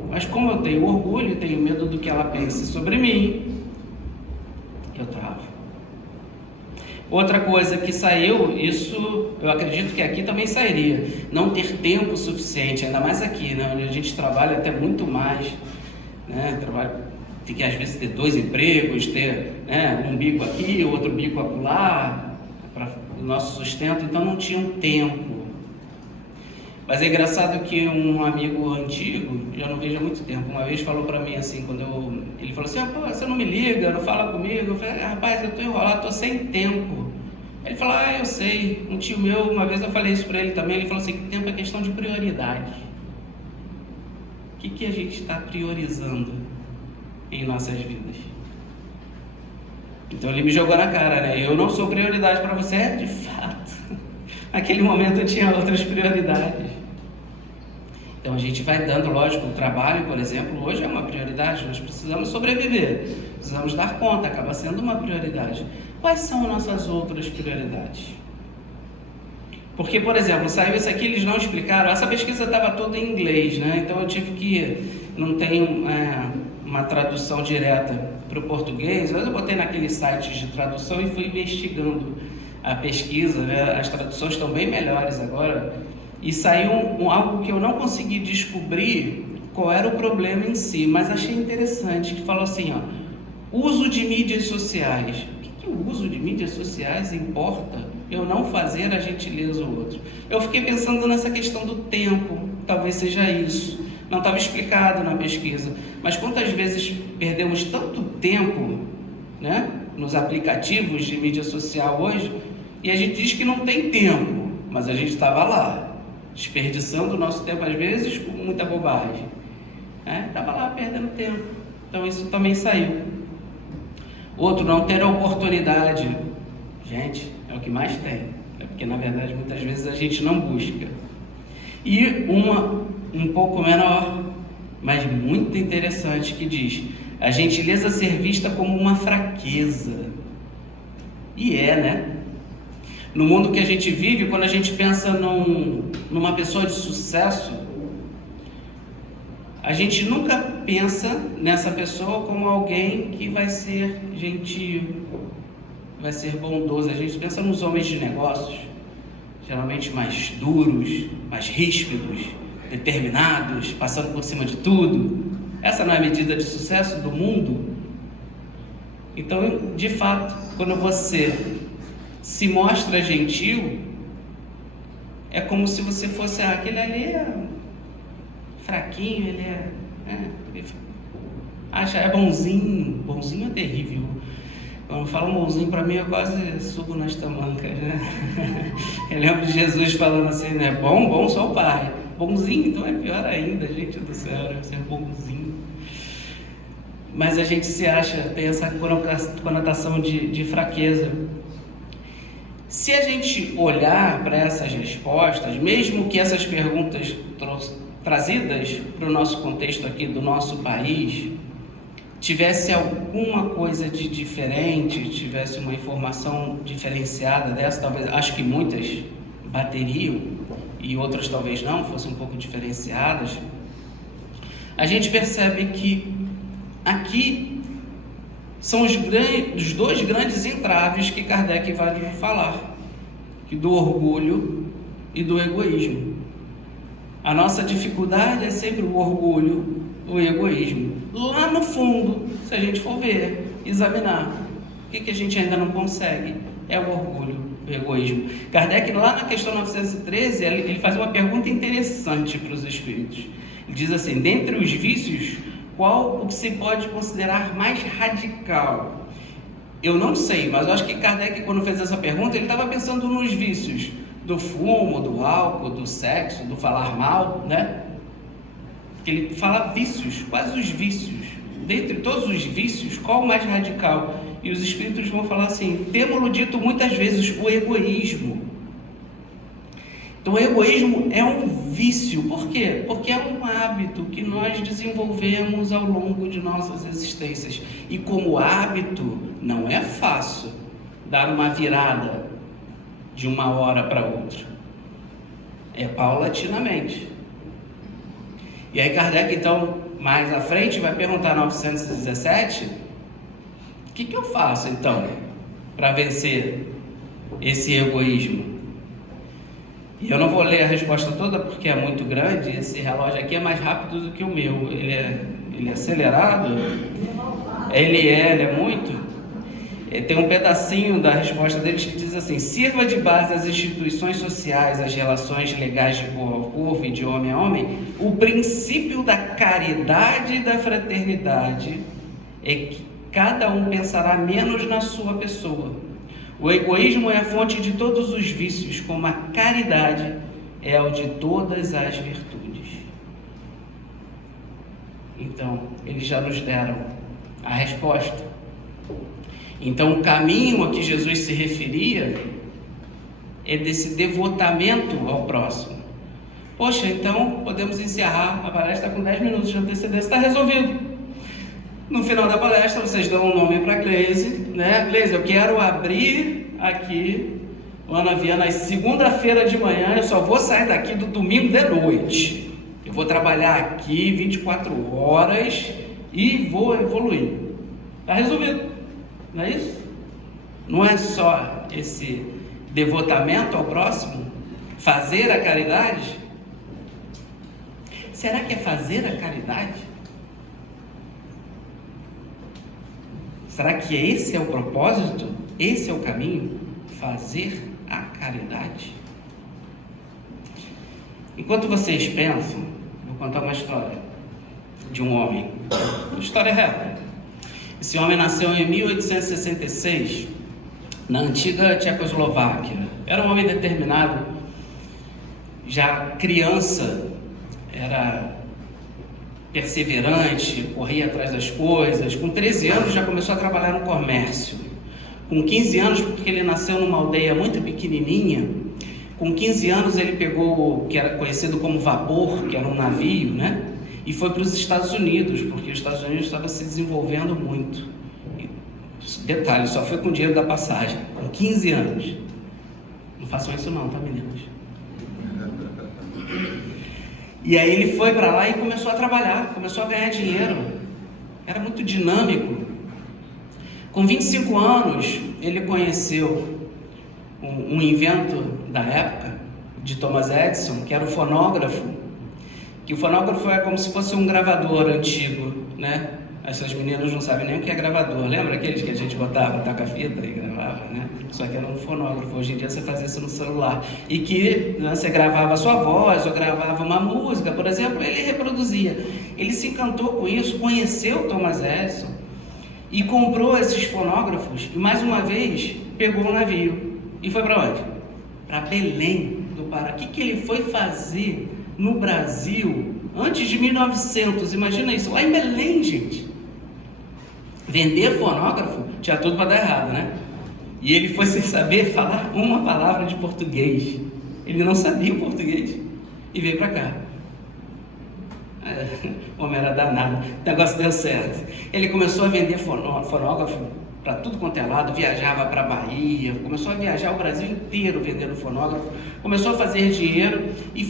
Mas como eu tenho orgulho, tenho medo do que ela pense sobre mim, eu travo. Outra coisa que saiu, isso eu acredito que aqui também sairia, não ter tempo suficiente, ainda mais aqui, né, onde a gente trabalha até muito mais, né, tem que às vezes ter 2 empregos, ter, né, um bico aqui, outro bico acolá, para o nosso sustento, então não tinham tempo. Mas é engraçado que um amigo antigo, já não vejo há muito tempo, uma vez falou para mim assim, ele falou assim, pô, você não me liga, não fala comigo. Eu falei, rapaz, eu estou enrolado, estou sem tempo. Ele falou, eu sei, um tio meu, uma vez eu falei isso para ele também, ele falou assim, que tempo é questão de prioridade. O que a gente está priorizando em nossas vidas? Então ele me jogou na cara, né? Eu não sou prioridade para você, de fato. Naquele momento eu tinha outras prioridades. Então a gente vai dando, lógico, o trabalho, por exemplo, hoje é uma prioridade, nós precisamos sobreviver, precisamos dar conta, acaba sendo uma prioridade. Quais são nossas outras prioridades? Porque, por exemplo, saiu isso aqui, eles não explicaram, essa pesquisa estava toda em inglês, né? Então eu tive que, não tem uma tradução direta para o português, mas eu botei naqueles sites de tradução e fui investigando a pesquisa, né? As traduções estão bem melhores agora, e saiu algo que eu não consegui descobrir qual era o problema em si, mas achei interessante, que falou assim, uso de mídias sociais. O que o uso de mídias sociais importa eu não fazer a gentileza ao outro? Eu fiquei pensando nessa questão do tempo, talvez seja isso, não estava explicado na pesquisa, mas quantas vezes perdemos tanto tempo, né, nos aplicativos de mídia social hoje, e a gente diz que não tem tempo, mas a gente estava lá, desperdiçando o nosso tempo às vezes com muita bobagem, estava lá perdendo tempo. Então isso também saiu. Outro, não ter a oportunidade. Gente, é o que mais tem, porque na verdade muitas vezes a gente não busca. E uma um pouco menor, mas muito interessante, que diz: a gentileza ser vista como uma fraqueza. E né? No mundo que a gente vive, quando a gente pensa numa pessoa de sucesso, a gente nunca pensa nessa pessoa como alguém que vai ser gentil, vai ser bondoso. A gente pensa nos homens de negócios, geralmente mais duros, mais ríspidos, determinados, passando por cima de tudo. Essa não é a medida de sucesso do mundo? Então, de fato, quando você se mostra gentil, é como se você fosse aquele ali fraquinho, ele é bonzinho. Bonzinho é terrível. Quando falam bonzinho, para mim eu quase subo nas tamancas, né? Eu lembro de Jesus falando assim, né? Bom só o Pai. Bonzinho, então é pior ainda, gente do céu, ser bonzinho. Mas a gente se acha, tem essa conotação de fraqueza. Se a gente olhar para essas respostas, mesmo que essas perguntas trazidas para o nosso contexto aqui do nosso país, tivesse alguma coisa de diferente, tivesse uma informação diferenciada dessa, talvez, acho que muitas bateriam e outras talvez não, fossem um pouco diferenciadas, a gente percebe que aqui são os dois grandes entraves que Kardec vai falar, do orgulho e do egoísmo. A nossa dificuldade é sempre o orgulho, o egoísmo. Lá no fundo, se a gente for ver, examinar, o que a gente ainda não consegue é o orgulho, o egoísmo. Kardec, lá na questão 913, ele faz uma pergunta interessante para os espíritos. Ele diz assim, dentre os vícios, qual o que se pode considerar mais radical? Eu não sei, mas eu acho que Kardec, quando fez essa pergunta, ele estava pensando nos vícios do fumo, do álcool, do sexo, do falar mal, né? Ele fala vícios, quais os vícios? Dentre todos os vícios, qual o mais radical? E os espíritos vão falar assim, temos-lo dito muitas vezes, o egoísmo. Então, o egoísmo é um vício. Por quê? Porque é um hábito que nós desenvolvemos ao longo de nossas existências. E como hábito, não é fácil dar uma virada de uma hora para outra. É paulatinamente. E aí Kardec, então, mais à frente, vai perguntar 917, o que eu faço, então, para vencer esse egoísmo? E eu não vou ler a resposta toda porque é muito grande, esse relógio aqui é mais rápido do que o meu, ele é acelerado, ele é muito. Tem um pedacinho da resposta dele que diz assim, sirva de base às instituições sociais, às relações legais de povo a povo e de homem a homem, o princípio da caridade e da fraternidade é que cada um pensará menos na sua pessoa. O egoísmo é a fonte de todos os vícios, como a caridade é o de todas as virtudes. Então, eles já nos deram a resposta. Então, o caminho a que Jesus se referia é desse devotamento ao próximo. Poxa, então podemos encerrar a palestra com 10 minutos de antecedência, está resolvido. No final da palestra, vocês dão um nome para a Gleise, né? Gleise, eu quero abrir aqui o Ana Viana segunda-feira de manhã, eu só vou sair daqui do domingo de noite. Eu vou trabalhar aqui 24 horas e vou evoluir. Está resolvido, não é isso? Não é só esse devotamento ao próximo, fazer a caridade? Será que é fazer a caridade? Será que esse é o propósito? Esse é o caminho? Fazer a caridade? Enquanto vocês pensam, vou contar uma história de um homem. Uma história real. Esse homem nasceu em 1866, na antiga Tchecoslováquia. Era um homem determinado, já criança, era perseverante, corria atrás das coisas. Com 13 anos já começou a trabalhar no comércio. Com 15 anos, porque ele nasceu numa aldeia muito pequenininha, com 15 anos ele pegou o que era conhecido como vapor, que era um navio, né? E foi para os Estados Unidos, porque os Estados Unidos estavam se desenvolvendo muito. E, detalhe, só foi com o dinheiro da passagem. Com 15 anos. Não façam isso não, tá, meninas? E aí ele foi para lá e começou a trabalhar, começou a ganhar dinheiro. Era muito dinâmico. Com 25 anos, ele conheceu um invento da época, de Thomas Edison, que era o fonógrafo. Que o fonógrafo é como se fosse um gravador antigo, né? Essas meninas não sabem nem o que é gravador. Lembra aqueles que a gente botava, taca-fita e gravava, né? Só que era um fonógrafo. Hoje em dia você faz isso no celular. E que, né, você gravava a sua voz ou gravava uma música, por exemplo, ele reproduzia. Ele se encantou com isso, conheceu Thomas Edison e comprou esses fonógrafos e, mais uma vez, pegou um navio. E foi para onde? Para Belém do Pará. O que ele foi fazer no Brasil antes de 1900? Imagina isso, lá em Belém, gente. Vender fonógrafo tinha tudo para dar errado, né? E ele foi sem saber falar uma palavra de português. Ele não sabia o português e veio para cá. O homem era danado, o negócio deu certo. Ele começou a vender fonógrafo para tudo quanto é lado, viajava para Bahia, começou a viajar o Brasil inteiro vendendo fonógrafo, começou a fazer dinheiro e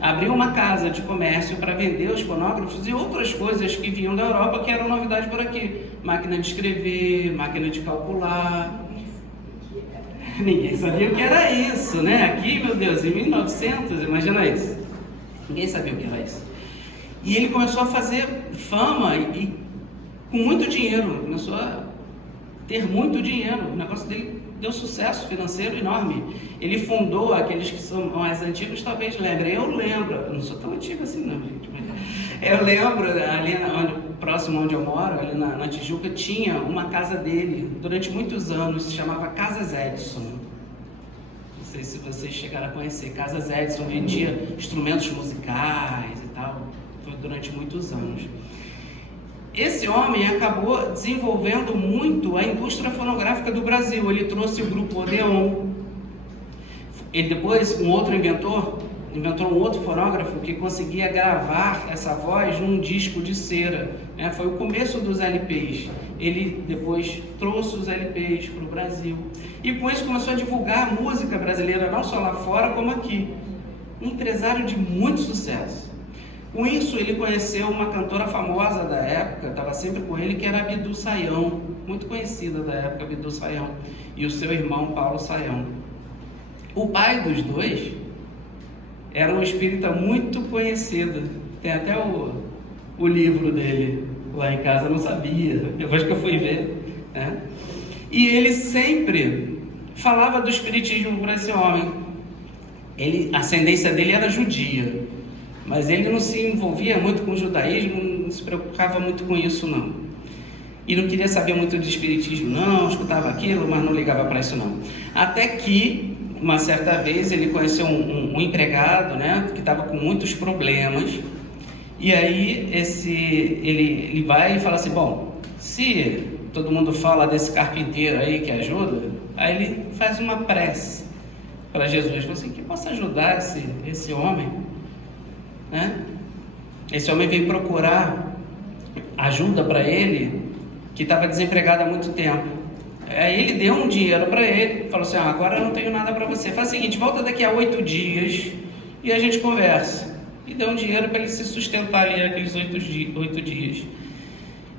abriu uma casa de comércio para vender os fonógrafos e outras coisas que vinham da Europa que eram novidade por aqui. Máquina de escrever, máquina de calcular. Ninguém sabia o que era isso, né? Aqui, meu Deus, em 1900, imagina isso. Ninguém sabia o que era isso. E ele começou a fazer fama e com muito dinheiro, começou a ter muito dinheiro. O negócio dele deu sucesso financeiro enorme. Ele fundou, aqueles que são mais antigos talvez lembrem. Eu não sou tão antigo assim não, gente. Eu lembro, ali próximo onde eu moro, ali na Tijuca, tinha uma casa dele, durante muitos anos, se chamava Casas Edison. Não sei se vocês chegaram a conhecer. Casas Edison vendia instrumentos musicais e tal, durante muitos anos. Esse homem acabou desenvolvendo muito a indústria fonográfica do Brasil. Ele trouxe o grupo Odeon. Ele depois, um outro inventou um outro fonógrafo que conseguia gravar essa voz num disco de cera, né? Foi o começo dos LPs. Ele depois trouxe os LPs para o Brasil. E com isso começou a divulgar a música brasileira, não só lá fora, como aqui. Um empresário de muito sucesso. Com isso, ele conheceu uma cantora famosa da época, estava sempre com ele, que era Bidu Sayão, muito conhecida da época, Bidu Sayão, e o seu irmão Paulo Sayão. O pai dos dois era um espírita muito conhecido, tem até o livro dele lá em casa, eu não sabia, depois que eu fui ver, né? E ele sempre falava do espiritismo para esse homem. A ascendência dele era judia, mas ele não se envolvia muito com o judaísmo, não se preocupava muito com isso não. E não queria saber muito de espiritismo não, escutava aquilo, mas não ligava para isso não. Até que, uma certa vez, ele conheceu um empregado, né, que estava com muitos problemas. E aí ele vai e fala assim, bom, se todo mundo fala desse carpinteiro aí que ajuda, aí ele faz uma prece para Jesus, fala assim, que possa ajudar esse homem, né? Esse homem veio procurar ajuda para ele, que estava desempregado há muito tempo. Aí ele deu um dinheiro para ele, falou assim, agora eu não tenho nada para você, faz o seguinte, volta daqui a 8 dias e a gente conversa. E deu um dinheiro para ele se sustentar ali aqueles 8 dias.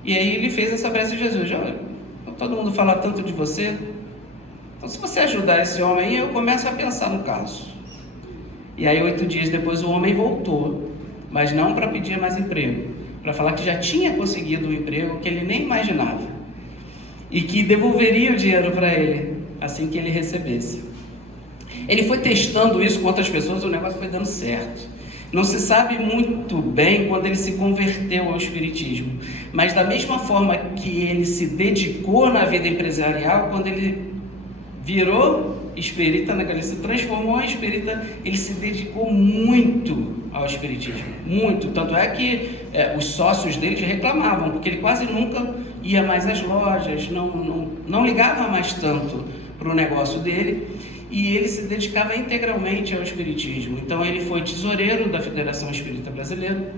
E aí ele fez essa prece de Jesus, olha, todo mundo fala tanto de você, então se você ajudar esse homem aí, eu começo a pensar no caso. E aí 8 dias depois o homem voltou, mas não para pedir mais emprego, para falar que já tinha conseguido um emprego que ele nem imaginava. E que devolveria o dinheiro para ele, assim que ele recebesse. Ele foi testando isso com outras pessoas, o negócio foi dando certo. Não se sabe muito bem quando ele se converteu ao espiritismo, mas da mesma forma que ele se dedicou na vida empresarial, quando ele virou espírita, ele se transformou em espírita, ele se dedicou muito ao espiritismo, muito, tanto é que os sócios dele reclamavam, porque ele quase nunca ia mais às lojas, não ligava mais tanto para o negócio dele, e ele se dedicava integralmente ao espiritismo. Então ele foi tesoureiro da Federação Espírita Brasileira,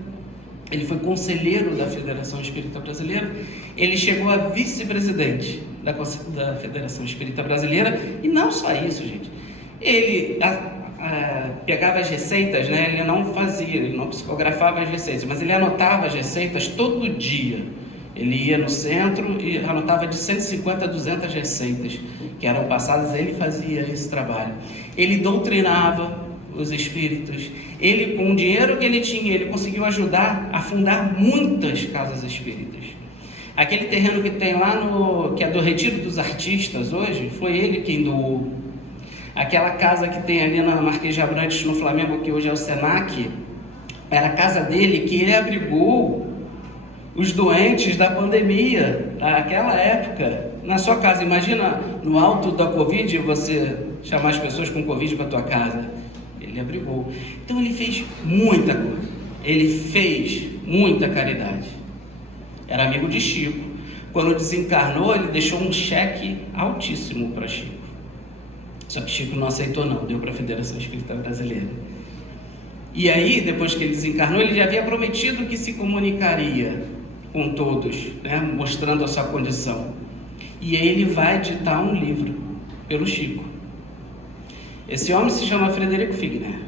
ele foi conselheiro da Federação Espírita Brasileira, ele chegou a vice-presidente da Federação Espírita Brasileira. E não só isso, gente. Ele pegava as receitas, né? Ele não fazia, ele não psicografava as receitas, mas ele anotava as receitas todo dia. Ele ia no centro e anotava de 150 a 200 receitas que eram passadas. Ele fazia esse trabalho. Ele doutrinava os espíritos. Ele, com o dinheiro que ele tinha, ele conseguiu ajudar a fundar muitas casas espíritas. Aquele terreno que tem lá que é do Retiro dos Artistas hoje, foi ele quem doou. Aquela casa que tem ali na Marquês de Abrantes, no Flamengo, que hoje é o Senac, era a casa dele, que ele abrigou os doentes da pandemia, naquela época, na sua casa. Imagina, no alto da Covid, você chamar as pessoas com Covid para a tua casa. Ele abrigou. Então ele fez muita coisa. Ele fez muita caridade. Era amigo de Chico. Quando desencarnou, ele deixou um cheque altíssimo para Chico. Só que Chico não aceitou não, deu para a Federação Espírita Brasileira. E aí, depois que ele desencarnou, ele já havia prometido que se comunicaria com todos, né, mostrando a sua condição. E aí ele vai ditar um livro pelo Chico. Esse homem se chama Frederico Figner.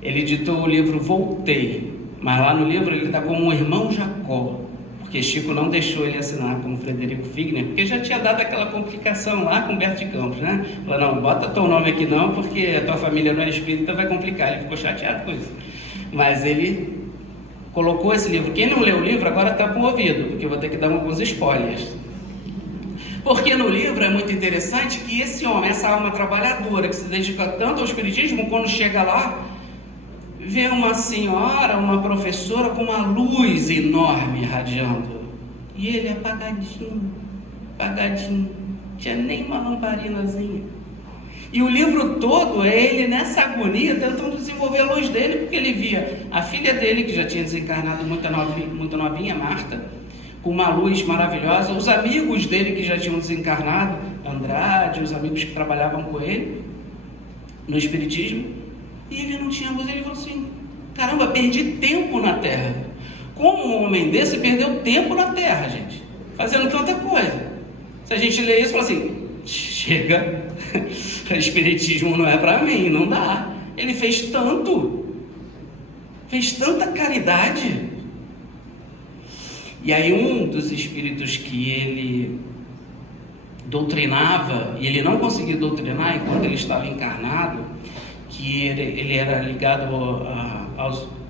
Ele ditou o livro Voltei, mas lá no livro ele está como o irmão Jacó, porque Chico não deixou ele assinar como Frederico Figner, porque já tinha dado aquela complicação lá com Humberto de Campos, né? Falou, não, bota teu nome aqui não, porque a tua família não é espírita, vai complicar. Ele ficou chateado com isso. Mas ele colocou esse livro. Quem não leu o livro agora está com o ouvido, porque eu vou ter que dar alguns spoilers. Porque no livro é muito interessante que esse homem, essa alma trabalhadora, que se dedica tanto ao espiritismo, quando chega lá, vê uma senhora, uma professora com uma luz enorme irradiando. E ele apagadinho, apagadinho, não tinha nem uma lamparinazinha. E o livro todo é ele nessa agonia, tentando desenvolver a luz dele, porque ele via a filha dele, que já tinha desencarnado muito novinha, Marta, com uma luz maravilhosa, os amigos dele que já tinham desencarnado, Andrade, os amigos que trabalhavam com ele no espiritismo, e ele não tinha luz. Ele falou assim, caramba, perdi tempo na Terra. Como um homem desse perdeu tempo na Terra, gente? Fazendo tanta coisa. Se a gente lê isso, fala assim, chega, espiritismo não é para mim, não dá. Ele fez tanto, fez tanta caridade. E aí um dos espíritos que ele doutrinava, e ele não conseguiu doutrinar enquanto ele estava encarnado, que ele era ligado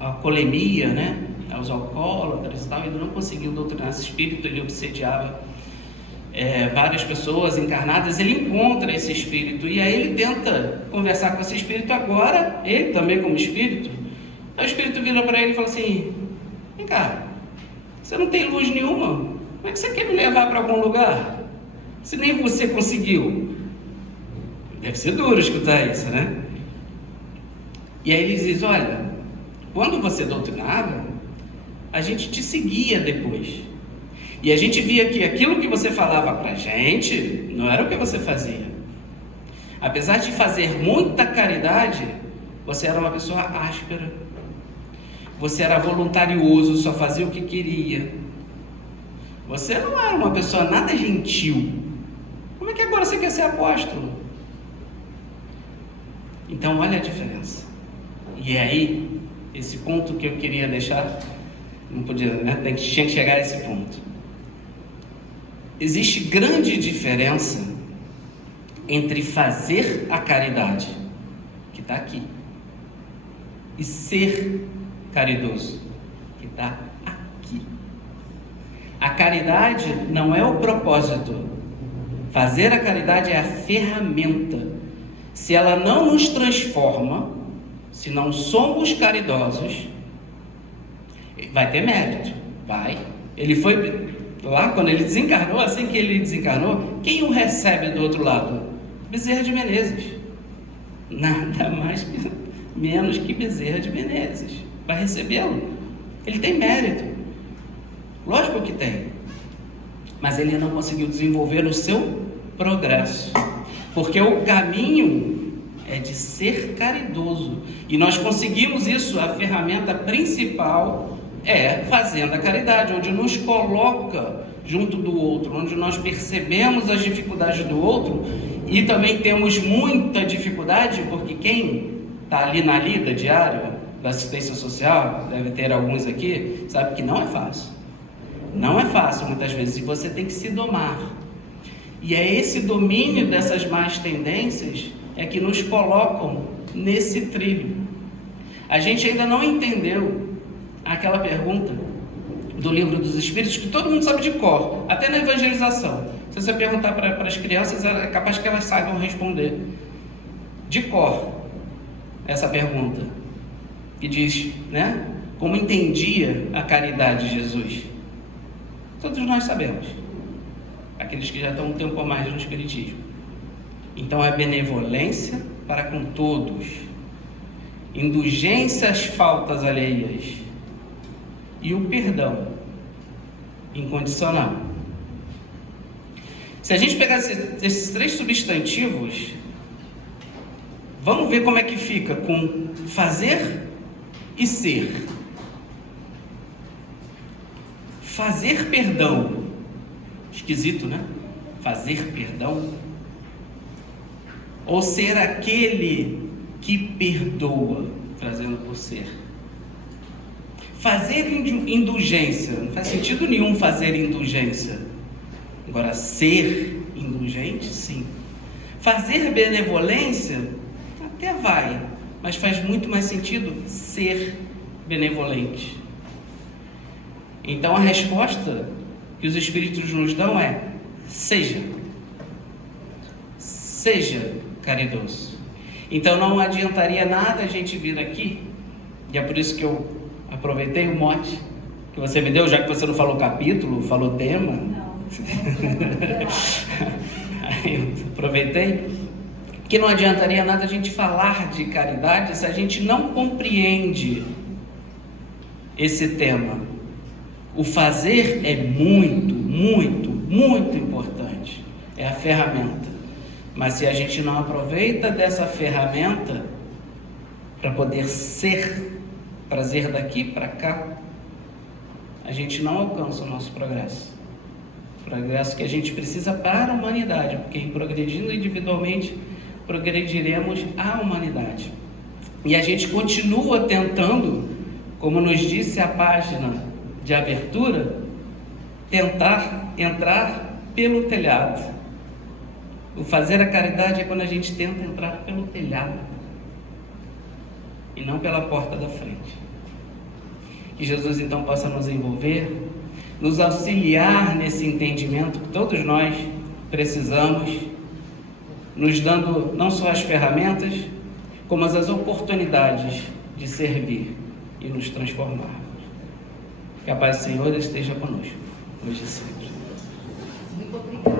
à colemia, né? Aos alcoólatras e tal, ele não conseguiu doutrinar esse espírito, ele obsediava várias pessoas encarnadas. Ele encontra esse espírito e aí ele tenta conversar com esse espírito agora, ele também como espírito. Aí o espírito vira para ele e fala assim, vem cá, você não tem luz nenhuma, como é que você quer me levar para algum lugar? Se nem você conseguiu. Deve ser duro escutar isso, né? E aí ele diz, olha, quando você doutrinava, a gente te seguia depois. E a gente via que aquilo que você falava para a gente, não era o que você fazia. Apesar de fazer muita caridade, você era uma pessoa áspera. Você era voluntarioso, só fazia o que queria. Você não era uma pessoa nada gentil. Como é que agora você quer ser apóstolo? Então olha a diferença. E aí, esse ponto que eu queria deixar, não podia, né? Tinha que chegar a esse ponto. Existe grande diferença entre fazer a caridade, que está aqui, e ser caridoso, que está aqui. A caridade não é o propósito. Fazer a caridade é a ferramenta. Se ela não nos transforma, se não somos caridosos, vai ter mérito, vai. Ele foi lá, quando ele desencarnou, assim que ele desencarnou, quem o recebe do outro lado? Bezerra de Menezes. Nada mais menos que Bezerra de Menezes vai recebê-lo. Ele tem mérito, lógico que tem, mas ele não conseguiu desenvolver o seu progresso, porque o caminho é de ser caridoso, e nós conseguimos isso. A ferramenta principal é fazendo a caridade, onde nos coloca junto do outro, onde nós percebemos as dificuldades do outro e também temos muita dificuldade, porque quem está ali na lida diária da assistência social, deve ter alguns aqui, sabe que não é fácil. Não é fácil muitas vezes, e você tem que se domar. E é esse domínio dessas más tendências é que nos colocam nesse trilho. A gente ainda não entendeu aquela pergunta do Livro dos Espíritos, que todo mundo sabe de cor, até na evangelização. Se você perguntar para as crianças, é capaz que elas saibam responder de cor essa pergunta, que diz, né? Como entendia a caridade de Jesus? Todos nós sabemos, aqueles que já estão um tempo a mais no Espiritismo. Então, é benevolência para com todos, indulgência às faltas alheias e o perdão incondicional. Se a gente pegar esses 3 substantivos, vamos ver como é que fica com fazer e ser. Fazer perdão. Esquisito, né? Fazer perdão. Ou ser aquele que perdoa, trazendo por ser. Fazer indulgência. Não faz sentido nenhum fazer indulgência. Agora, ser indulgente, sim. Fazer benevolência, até vai, mas faz muito mais sentido ser benevolente. Então, a resposta que os Espíritos nos dão é: seja caridoso. Então, não adiantaria nada a gente vir aqui, e é por isso que eu aproveitei o mote que você me deu, já que você não falou capítulo, falou tema. Não. Aí eu aproveitei que não adiantaria nada a gente falar de caridade se a gente não compreende esse tema. O fazer é muito, muito, muito importante. É a ferramenta. Mas se a gente não aproveita dessa ferramenta para poder ser, trazer daqui para cá, a gente não alcança o nosso progresso. Progresso que a gente precisa para a humanidade, porque progredindo individualmente, progrediremos a humanidade. E a gente continua tentando, como nos disse a página de abertura, tentar entrar pelo telhado. O fazer a caridade é quando a gente tenta entrar pelo telhado e não pela porta da frente. Que Jesus então possa nos envolver, nos auxiliar nesse entendimento que todos nós precisamos, nos dando não só as ferramentas, como as oportunidades de servir e nos transformar. Que a paz do Senhor esteja conosco, hoje e sempre. Muito obrigada.